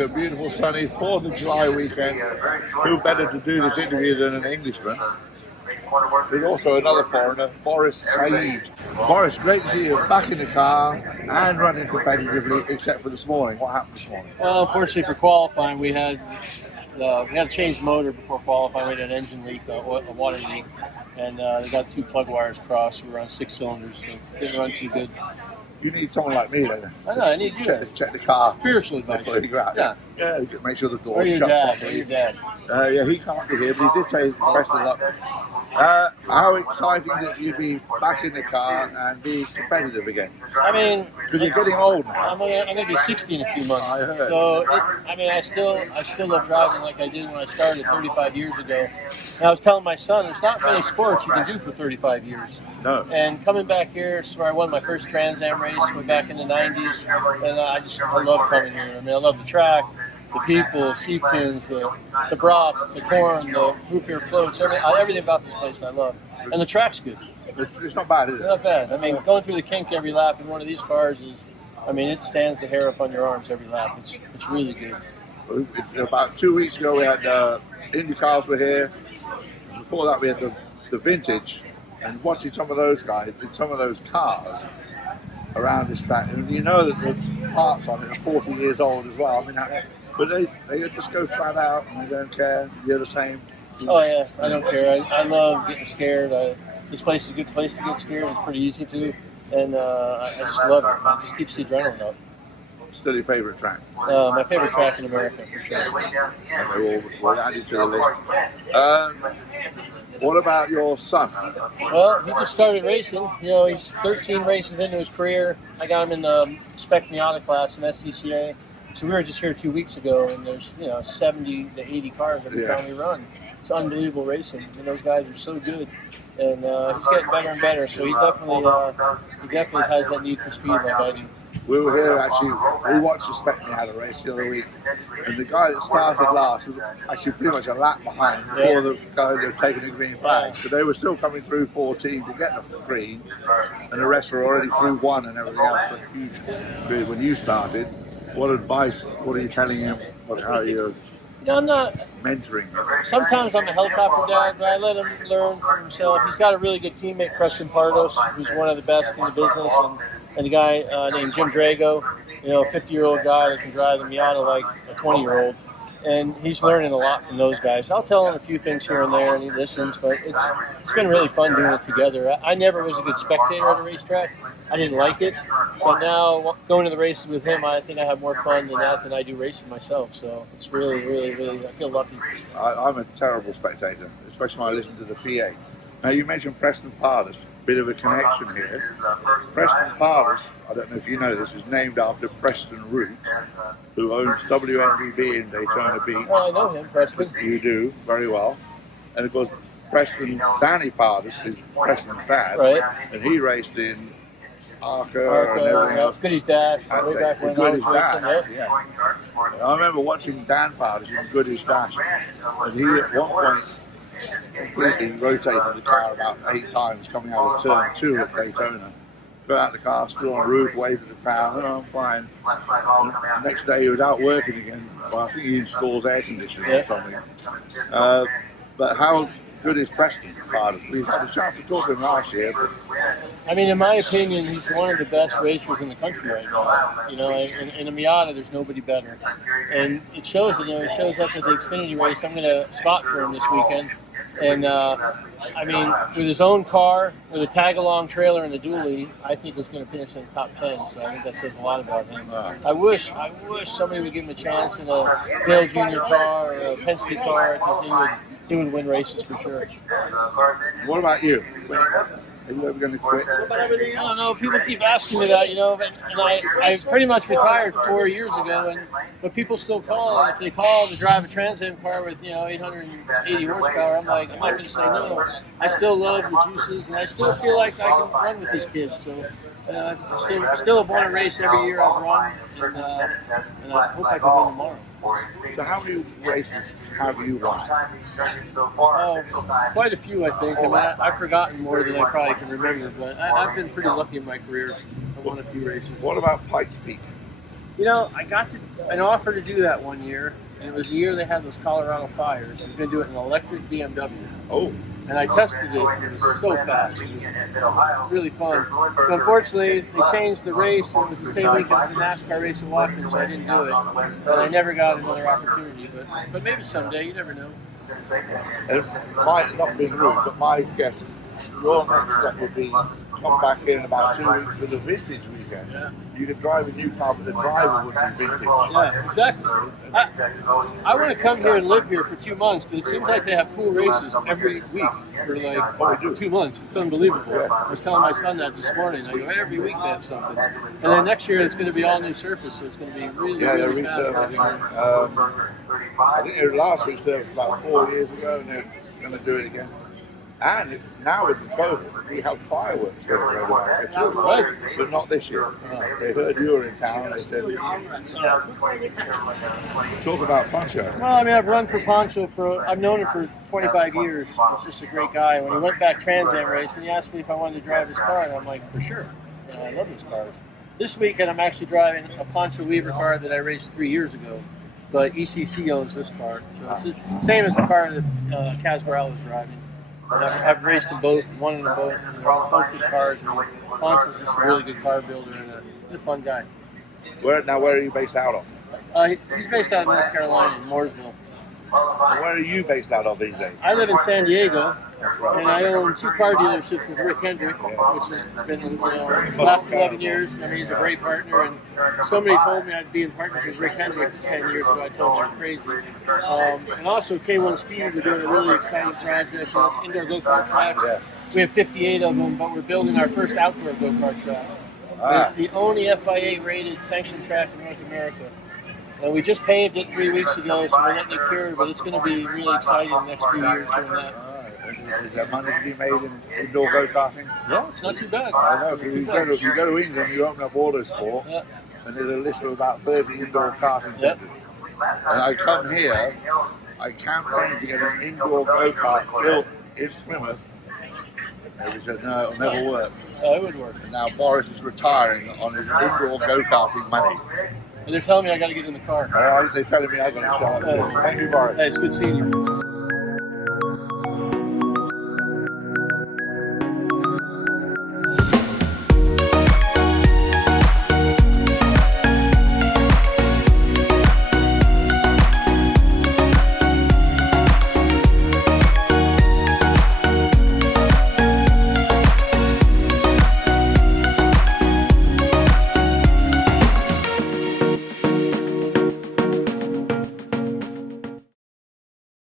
a beautiful sunny 4th of July weekend. Who better to do this interview than an Englishman? With also another foreigner, Boris Said. Boris, great to see you back in the car and running competitively, except for this morning. What happened this morning? Well, unfortunately for qualifying, we had to change the motor before qualifying. We had an engine leak, a water leak, and they got 2 plug wires crossed. We were on 6 cylinders, so it didn't run too good. You need someone like me then. I know, I need you. Check the car. Spiritual advice. Before you go out. Yeah, make sure the door's shut. Or your dad. Yeah, he can't be here, but he did say best of luck. How exciting that you'd be back in the car and be competitive again. I mean, because you're getting old now. I'm going to be 60 in a few months. I heard. So, I still love driving like I did when I started 35 years ago. And I was telling my son, there's not many sports you can do for 35 years. No. And coming back here, is where I won my first Trans Am race back in the 90s, and I love coming here. I mean, I love the track, the people, seepins, the brats, the corn, the root beer floats, everything about this place I love. And the track's good. It's not bad, is it? It's not bad. I mean, going through the kink every lap in one of these cars is, it stands the hair up on your arms every lap. It's really good. About 2 weeks ago, we had Indy cars were here. Before that, we had the vintage. And watching some of those guys in some of those cars around this track, and you know that the parts on it are 40 years old as well. But they just go flat out and they don't care. You're the same. Oh yeah, I don't care. I love getting scared. This place is a good place to get scared. It's pretty easy to, and I just love it. It just keeps the adrenaline up. Still your favorite track? My favorite track in America, for sure. Okay, we'll add you to the list. What about your son? Well, he just started racing. He's 13 races into his career. I got him in the Spec Miata class in SCCA. So we were just here 2 weeks ago, and there's 70 to 80 cars every time we run. It's unbelievable racing, and those guys are so good. And he's getting better and better. So he definitely has that need for speed like I do. We were here actually, we watched the Spec Miata race the other week, and the guy that started last was actually pretty much a lap behind before the guy that had taken the green flag. So they were still coming through 14 to get the green, and the rest were already through 1 and everything else. So huge period when you started. What advice, what are you telling him? How are you I'm not mentoring him? Sometimes I'm a helicopter dad, but I let him learn for himself. He's got a really good teammate, Preston Pardos, who's one of the best in the business, and a guy named Jim Drago, a 50-year-old guy that can drive a Miata like a 20-year-old. And he's learning a lot from those guys. I'll tell him a few things here and there, and he listens, but it's been really fun doing it together. I never was a good spectator at a racetrack. I didn't like it, but now going to the races with him, I think I have more fun than I do racing myself. So it's really, really, really, I feel lucky. I'm a terrible spectator, especially when I listen to the PA. Now, you mentioned Preston Pardos, bit of a connection here. Preston Pardos, I don't know if you know this, is named after Preston Root, who owns WMVB in Daytona Beach. Oh, I know him, Preston. You do, very well. And of course, Danny Pardos is Preston's dad, right? And he raced in Arca and everything else. Goodie's Dash, way back when I was racing. Yeah. I remember watching Dan Pardos in Goodie's Dash, and he at one point completely rotated the car about 8 times coming out of turn 2 at Daytona. Got out the car, stood on the roof, waved at the crowd, I'm fine. And the next day he was out working again. Well, I think he installs air conditioning or something. But how good is Preston Pardos? We had a chance to talk to him last year. In my opinion, he's one of the best racers in the country right now. In a Miata, there's nobody better. And it shows, it shows up at the Xfinity race. I'm going to spot for him this weekend. And, with his own car, with a tag-along trailer and a dually, I think he's going to finish in the top 10. So I think that says a lot about him. I wish somebody would give him a chance in a Dale Jr. car or a Penske car, because he would win races for sure. What about you? Are you ever going to quit? I don't know. People keep asking me that, and I pretty much retired 4 years ago, but people still call, and if they call to drive a Trans Am car with 880 horsepower, I'm not going to say no. I still love the juices, and I still feel like I can run with these kids. So I still have won a race every year I've run, and I hope I can win tomorrow. So how many races have you won? Oh, quite a few, I think. I've forgotten more than I probably can remember, but I've been pretty lucky in my career. I won a few races. What about Pikes Peak? You know, I got an offer to do that one year, and it was the year they had those Colorado fires. I was going to do it in an electric BMW. Oh. And I tested it, and it was so fast. It was really fun. But unfortunately, they changed the race, and it was the same week as the NASCAR race in Watkins, so I didn't do it. And I never got another opportunity, but maybe someday, you never know. It might not be rude, but my guess, your next step would be come back in about 2 weeks for the vintage weekend. Yeah. You could drive a new car, but the driver would be vintage. Yeah, exactly. I want to come here and live here for 2 months because it seems like they have cool races every week for like 2 months. It's unbelievable. Yeah. I was telling my son that this morning. I go, every week they have something. And then next year it's going to be all new surface, so it's going to be really, really fast. I think they last resurfaced about 4 years ago, and they're going to do it again. And now with the COVID, we have fireworks here in America too. Right. But not this year. They heard you were in town and they said, talk about Pancho. Well, I mean, I've run for Pancho I've known him for 25 years. He's just a great guy. When he went back Trans Am racing, he asked me if I wanted to drive his car, and I'm like, for sure. I love his cars. This weekend, I'm actually driving a Pancho Weaver car that I raced 3 years ago. But ECC owns this car. So it's the same as the car that Casbarella was driving. And I've raced them both, won in them both. They're both good cars. Pancho's just a really good car builder, and he's a fun guy. Where are you based out of? He's based out of North Carolina, in Mooresville. And where are you based out of these days? I live in San Diego, and I own 2 car dealerships with Rick Hendrick, which has been the last 11 years. I mean, he's a great partner, and somebody told me I'd be in partnership with Rick Hendrick 10 years ago. I told them I'm crazy. And also K1 Speed, we're doing a really exciting project. It's indoor go-kart tracks. Yeah. We have 58 of them, but we're building our first outdoor go-kart track. It's the only FIA-rated sanctioned track in North America. And we just paved it 3 weeks ago, so we're letting it cure, but it's going to be really exciting the next few years doing that. Is there money to be made in indoor go-karting? Yeah, it's not too bad. I know, because you go to England, you open up Autosport, and there's a list of about 30 indoor karting centres. And I come here, I campaign to get an indoor go-kart built in Plymouth. And he said, no, it'll never work. It would work. And now Boris is retiring on his indoor go-karting money. And they're telling me I got to get in the car. They're telling me I'm going to show up. Thank you, Boris. Hey, it's good seeing you.